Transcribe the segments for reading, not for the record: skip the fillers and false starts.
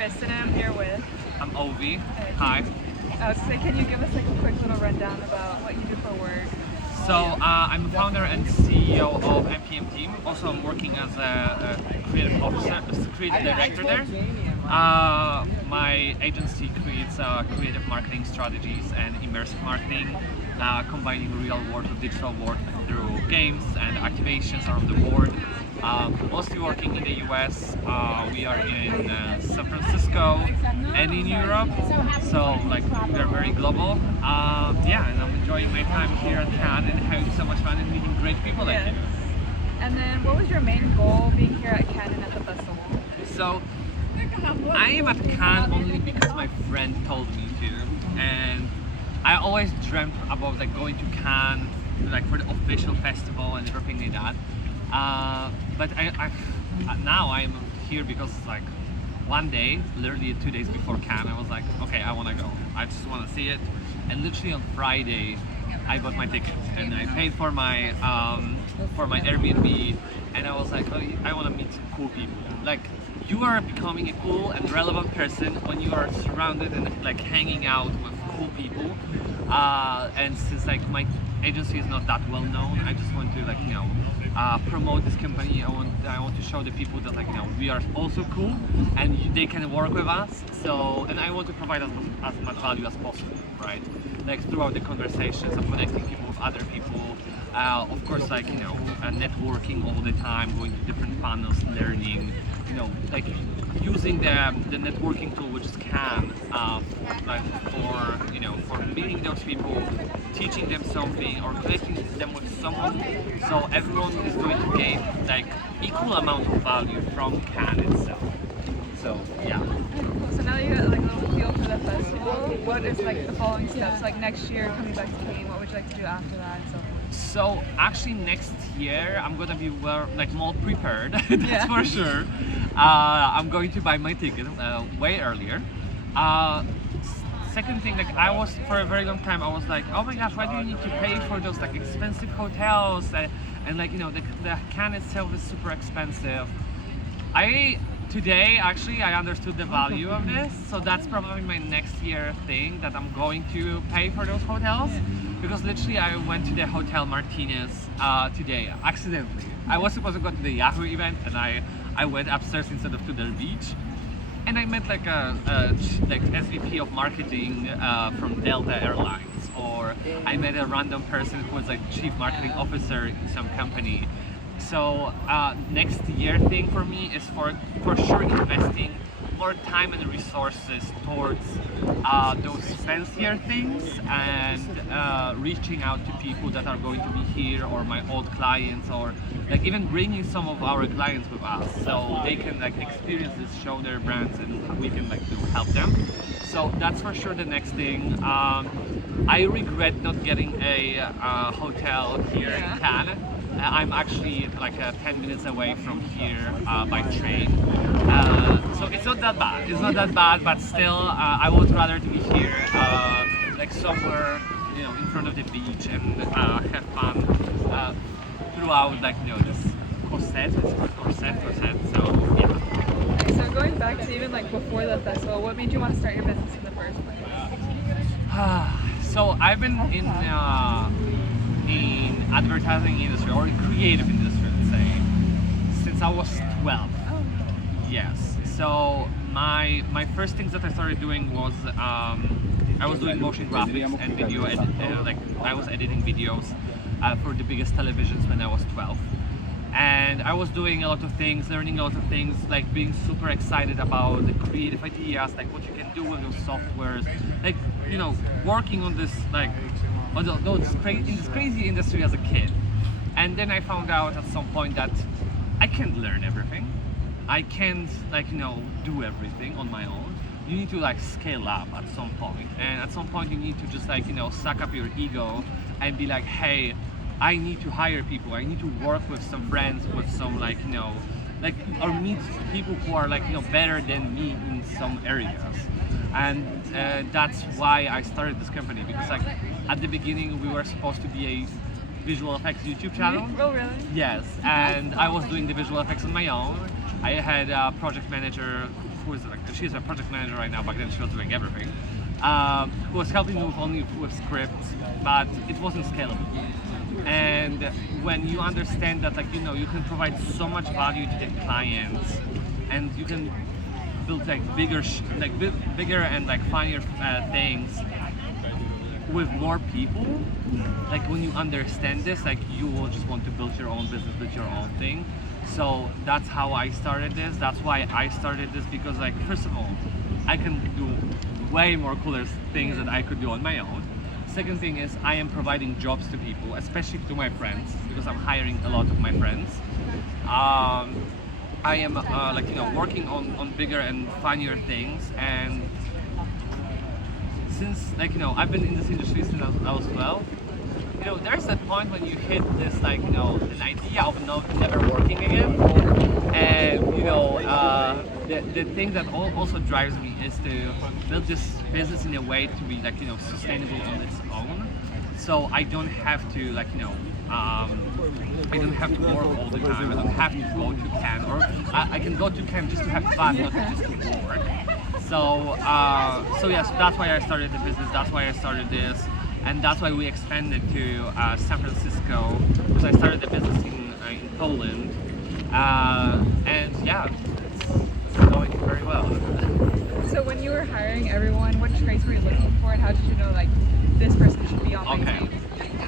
Chris, and I'm here with. I'm Ovi. Hi. So can you give us like a quick little rundown about what you do for work? So I'm the founder and CEO of MPM Team. Also, I'm working as a creative officer, as a creative director there. My agency creates creative marketing strategies and immersive marketing, combining real world with digital world through games and activations around the world. Mostly working in the US. We are in San Francisco and in Europe, so like we're very global. And I'm enjoying my time here at Cannes and having so much fun and meeting great people like you. And then, what was your main goal being here at Cannes and at the festival? So I am at Cannes only because my friend told me to, and I always dreamt about like going to Cannes, like for the official festival and everything like that. But now I'm here because like one day, literally 2 days before Cannes, I was like, okay, I want to go. I just want to see it. And literally on Friday, I bought my ticket and I paid for my Airbnb. And I was like, oh, I want to meet some cool people. Like, you are becoming a cool and relevant person when you are surrounded and like hanging out with cool people. And since like my agency is not that well known, I just want to like promote this company. I want to show the people that we are also cool and they can work with us. So, and I want to provide as much value as possible, right? Like throughout the conversations of connecting people with other people. Of course, networking all the time, going to different panels, learning. Like using the networking tool, which is Cannes, for meeting those people, teaching them something, or connecting them with someone, so everyone is going to gain like equal amount of value from Cannes itself. So yeah. So now you got like a little feel for the festival. What is like the following steps? Like next year, coming back to Cannes, what would you like to do after that? And so forth? So actually next year I'm gonna be more prepared. That's for sure. I'm going to buy my ticket way earlier. Second thing, I was for a very long time I was like, oh my gosh, why do you need to pay for those like expensive hotels and the Cannes itself is super expensive. Today actually I understood the value of this, so that's probably my next year thing, that I'm going to pay for those hotels, because literally I went to the Hotel Martinez today accidentally. I was supposed to go to the Yahoo event and I went upstairs instead of to their beach, and I met like a SVP of marketing from Delta Airlines, or I met a random person who was like chief marketing officer in some company. So next year thing for me is for sure investing more time and resources towards those fancier things and reaching out to people that are going to be here, or my old clients, or like even bringing some of our clients with us so they can like experience this, show their brands, and we can like to help them. So that's for sure the next thing. I regret not getting a hotel here in Cannes. I'm actually like 10 minutes away from here by train. So it's not that bad. It's not that bad, but still, I would rather to be here, like somewhere, in front of the beach and have fun throughout, this Corset. It's called Corset. So yeah. So going back to even like before the festival, what made you want to start your business in the first place? So I've been in advertising industry, or creative industry, let's say, since I was 12. Oh. Yes. So my first things that I started doing was I was doing motion graphics and video I was editing videos for the biggest televisions when I was 12. And I was doing a lot of things, learning a lot of things, like being super excited about the creative ideas, like what you can do with those softwares, like working on this in this crazy industry as a kid. And then I found out at some point that I can't learn everything. I can't do everything on my own. You need to scale up at some point, and at some point you need to just suck up your ego and be like, hey, I need to hire people. I need to work with some friends, with some or meet people who are better than me in some areas. And that's why I started this company, because at the beginning we were supposed to be a visual effects YouTube channel. Oh really? Yes, and I was doing the visual effects on my own, I had a project manager who was like, she's a project manager right now. Back then, she was doing everything. Who was helping me only with scripts, but it wasn't scalable. And when you understand that, like, you can provide so much value to the clients, and you can build like bigger and like funnier things with more people. Like when you understand this, like you will just want to build your own business, build your own thing. So that's how I started this. That's why I started this, because like first of all, I can do way more cooler things that I could do on my own. Second thing is I am providing jobs to people, especially to my friends, because I'm hiring a lot of my friends. I am working on bigger and funnier things, and since I've been in this industry since I was 12. There's that point when you hit this an idea of never working again, and the thing that also drives me is to build this business in a way to be sustainable on its own. So I don't have to I don't have to work all the time. I don't have to go to Cannes, or I can go to Cannes just to have fun, not just to work. So yes, that's why I started the business. That's why I started this, and that's why we expanded to San Francisco, because I started the business in Poland, and yeah, it's going very well. So when you were hiring everyone, what traits were you looking for, and how did you know this person should be on my Okay. team?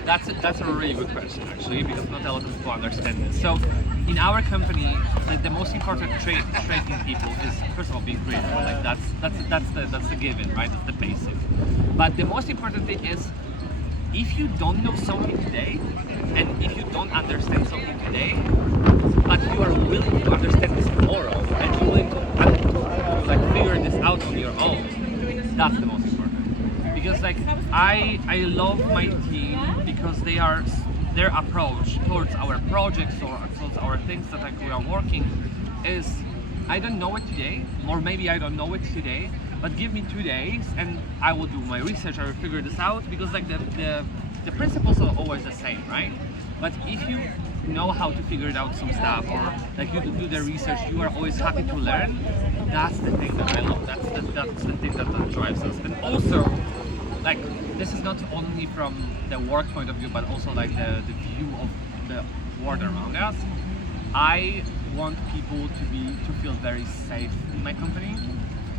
That's a really good question, actually, because not a lot of people understand this. So, in our company, the most important trait in people is, first of all, being creative. Like that's the given, right? That's the basic. But the most important thing is, if you don't know something today, and if you don't understand something today, but you are willing to understand this tomorrow, and you're willing to figure this out on your own, that's the most important. Because I love my team because their approach towards our projects or towards our things that we are working is, I don't know it today, or maybe I don't know it today, but give me 2 days and I will do my research, I will figure this out, because the principles are always the same, right? But if you know how to figure it out some stuff, or you do the research, you are always happy to learn. That's the thing that I love. That's the thing that drives us. And also, this is not only from the work point of view, but also the view of the world around us. I want people to feel very safe in my company.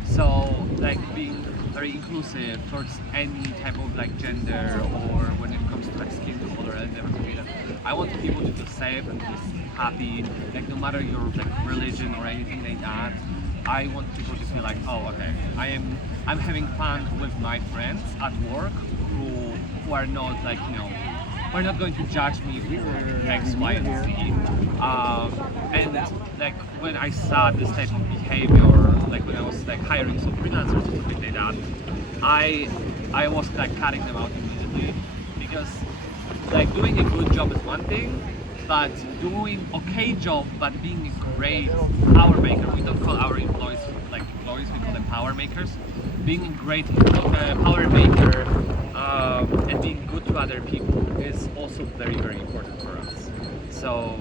So being very inclusive towards any type of gender, or when it comes to skin color and everything. I want people to feel safe and feel happy, no matter your religion or anything like that. I want people to feel oh, okay, I'm having fun with my friends at work who are not we're not going to judge me for X, Y, and Z. And when I saw this type of behavior, when I was hiring some freelancers or something like that, I was cutting them out immediately, because doing a good job is one thing, but doing okay job but being a great power maker, we don't call our employees employees, we call them power makers. Being a great power maker and being good to other people is also very, very important for us. So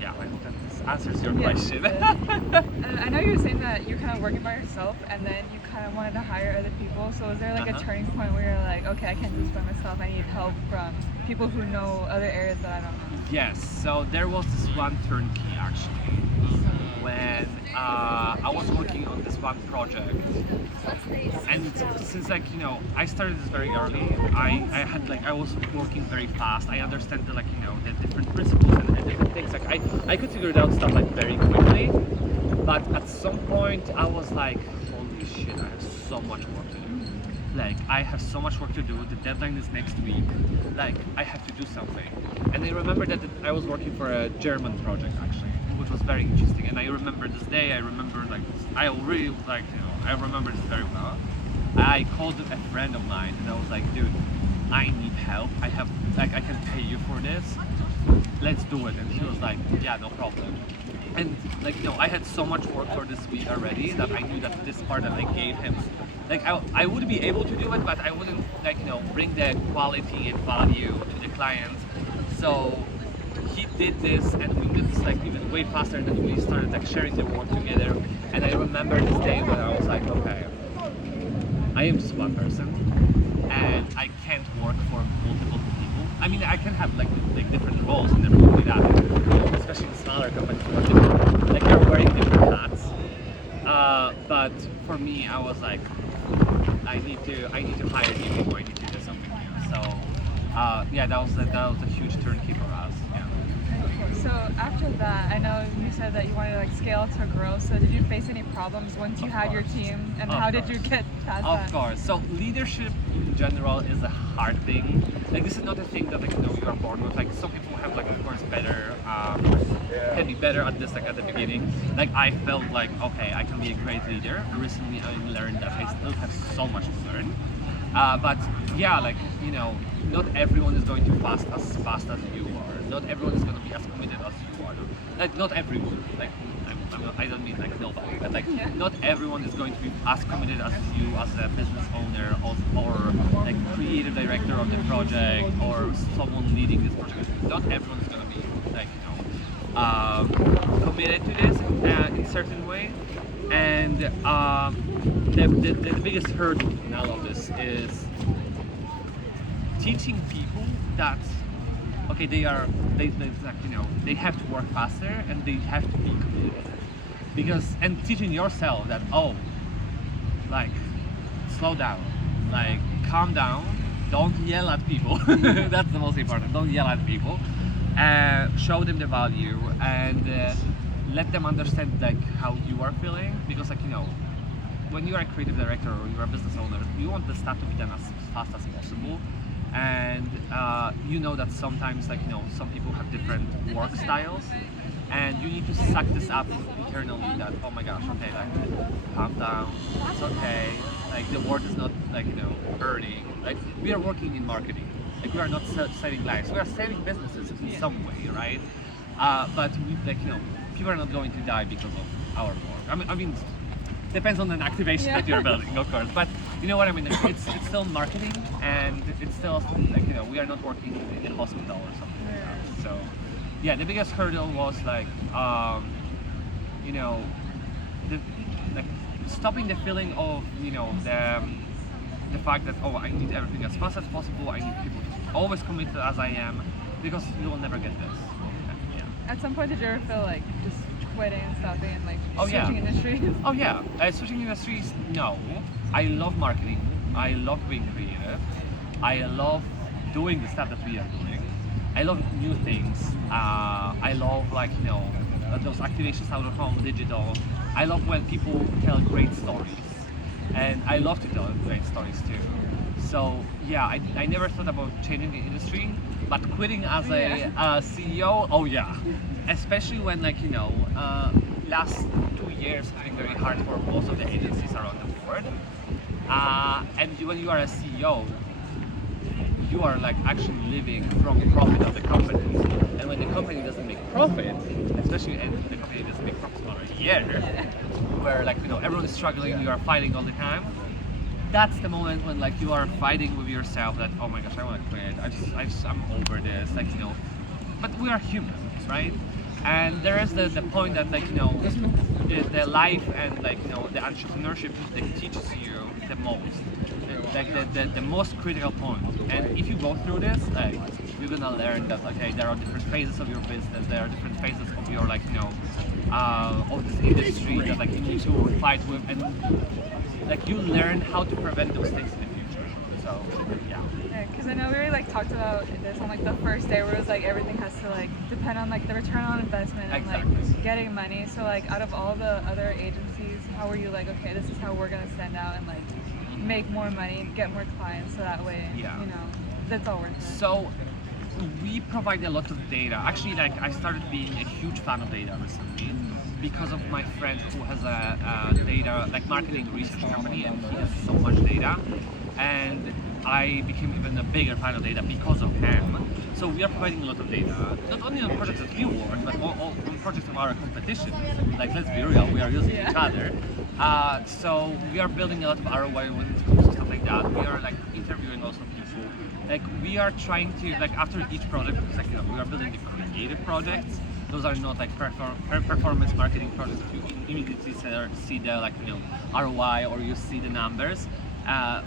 yeah, I hope that this answers your question. And I know you were saying that you're kind of working by yourself, and then you kind of wanted to hire other people. So is there a turning point where you're like, okay, I can't do this by myself, I need help from people who know other areas that I don't know? Yes, so there was this one turnkey actually, when I was working on this one project, and since I started this very early, I was working very fast. I understand the different principles and different things. I could figure out stuff very quickly, but at some point I was holy shit, I have so much work to do. I have so much work to do. The deadline is next week. I have to do something. And I remember that I was working for a German project actually, which was very interesting. And I remember this day. I remember I really I remember this very well. I called a friend of mine and I was like, dude, I need help. I have I can pay you for this. Let's do it. And he was like, yeah, no problem. And I had so much work for this week already that I knew that this part that I gave him, I would be able to do it, but I wouldn't bring the quality and value to the client. So he did this, and we did this like even way faster, and then we started like sharing the work together. And I remember this day when I was like, okay, I am just one person, and I can't work for multiple people. I mean, I can have like different roles and everything like that, especially in smaller companies, where different, like you're wearing different hats. But for me, I was like, I need to hire you before I need to do something new. So yeah, that was a huge turnkey for us. Yeah. So after that, I know you said that you wanted to like scale to grow. So did you face any problems once you Of had your course. team, and Of how did course. you get past Of that? course. So leadership in general is a hard thing. Like this is not a thing that like you know you are born with. Like some people have like of course better can be better at this like at the beginning. Like I felt like okay I can be a great leader. Recently I learned that I still have so much to learn. But yeah, like you know, not everyone is going to fast as you are. Not everyone is going to be as committed as you are. Like not everyone. Like I don't mean like nobody, but like Yeah. not everyone is going to be as committed as you as a business owner or like creative director of the project or someone leading this project. Not everyone is going to be like you know committed to this in certain way. And the biggest hurdle in all of this is teaching people that okay they like you know they have to work faster and they have to be committed because and teaching yourself that oh like slow down, like calm down, don't yell at people. That's the most important. Don't yell at people, show them the value and let them understand like how you are feeling because like you know when you are a creative director or you're a business owner you want the stuff to be done as fast as possible. And you know that sometimes like you know some people have different work styles and you need to suck this up internally that oh my gosh okay like calm down, it's okay, like the work is not like you know earning, like we are working in marketing, like we are not saving lives, we are saving businesses in some way, right? But we like you know people are not going to die because of our work. I mean depends on the activation Yeah. that you're building, of course. But you know what I mean. It's still marketing, and it's still like you know we are not working in a hospital or something like that. So yeah, the biggest hurdle was like you know like stopping the feeling of you know the fact that oh I need everything as fast as possible. I need people to always committed as I am because you will never get this. Yeah. At some point, did you ever feel like just quitting and stopping and like Oh, yeah. switching industries? Oh yeah, switching industries, no. I love marketing, I love being creative, I love doing the stuff that we are doing, I love new things, I love like, you know, those activations out of home, digital, I love when people tell great stories, and I love to tell great stories too. So yeah, I never thought about changing the industry, but quitting as a CEO, oh yeah. Especially when like, you know, last 2 years have been very hard for most of the agencies around the board. And when you are a CEO, you are like actually living from the profit of the company. And when the company doesn't make profit, especially and the company doesn't make profit for a year, where like you know everyone is struggling, you are fighting all the time. That's the moment when like you are fighting with yourself that oh my gosh I want to quit. I'm over this. Like you know, but we are humans, right? And there is the point that like you know the life and like you know the entrepreneurship that teaches you the most, like the most critical point. And if you go through this, like you're gonna learn that okay there are different phases of your business, there are different phases of your like you know of this industry that like you need to fight with, and like you learn how to prevent those things in the future. So yeah. Because I know we already like talked about this on like the first day where it was like everything has to like depend on like the return on investment and Exactly. like getting money. So like out of all the other agencies, how were you like okay this is how we're gonna stand out and like make more money, get more clients so that way Yeah. you know that's all worth it. So we provide a lot of data. Actually, like I started being a huge fan of data recently because of my friend who has a data like marketing research company, and he has so much data, and I became even a bigger fan of data because of him. So we are providing a lot of data, not only on projects that we work, but on projects of our competition. Like let's be real, we are using each other. So we are building a lot of ROI when it comes to stuff like that. We are like interviewing also people like we are trying to like after each project, because like we are building the creative projects. Those are not like performance marketing projects that you immediately see the like ROI or you see the numbers.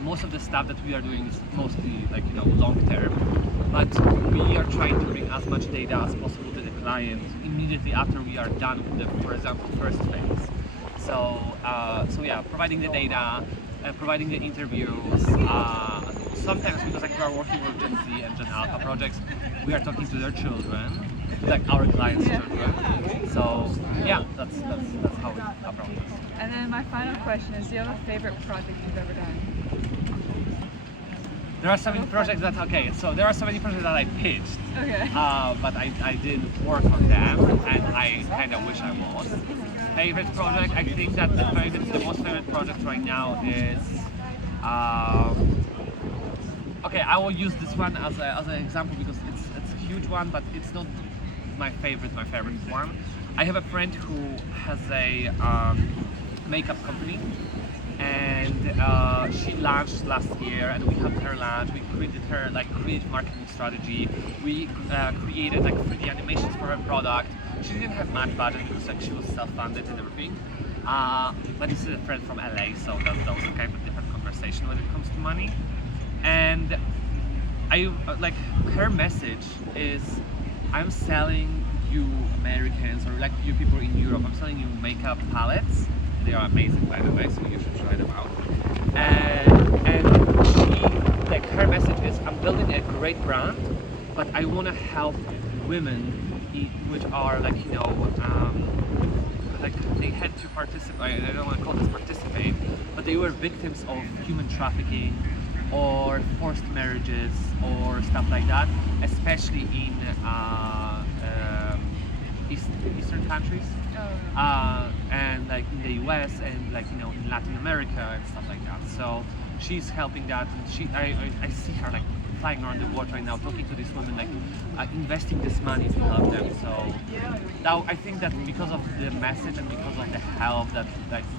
Most of the stuff that we are doing is mostly like long term, but we are trying to bring as much data as possible to the client immediately after we are done with the, for example, first phase. So yeah, providing the data, providing the interviews. Sometimes because like we are working with Gen Z and Gen Alpha projects, we are talking to their children, like our clients' children. So yeah, that's how we approach this. And then my final question is, do you have a favorite project you've ever done? There are so many projects that there are so many projects that I pitched, Okay. but I didn't work on them, and I kind of wish I was. Favorite project? I think that the most favorite project right now is. Okay, I will use this one as an example because it's a huge one, but it's not my favorite one. I have a friend who has a makeup company, and she launched last year, and we helped her launch. We created her like creative marketing strategy. We created like 3D animations for her product. She didn't have much budget because like she was self-funded and everything. But this is a friend from LA, so that was a kind of different conversation when it comes to money. And I like her message is, I'm selling you Americans or like you people in Europe, I'm selling you makeup palettes. They are amazing, by the way, so you should try them out. And she, like her message is, I'm building a great brand, but I want to help women which are like like they had to participate. I don't want to call this participate, but they were victims of human trafficking or forced marriages or stuff like that, especially in Eastern countries, and like in the US and like in Latin America and stuff like that. So she's helping that, and I see her like flying around the world right now, talking to these women, like investing this money to help them. So now I think that because of the message and because of the help that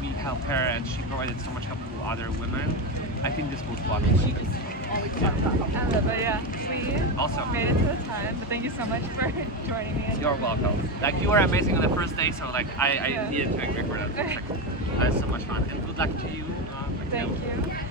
we helped her, and she provided so much help to other women, I think this was one of them. But yeah, we Awesome. made it to the time. But thank you so much for joining me. You're welcome. Like you were amazing on the first day, so like I needed to agree for that. It's so much fun, and good luck to you. Thank you.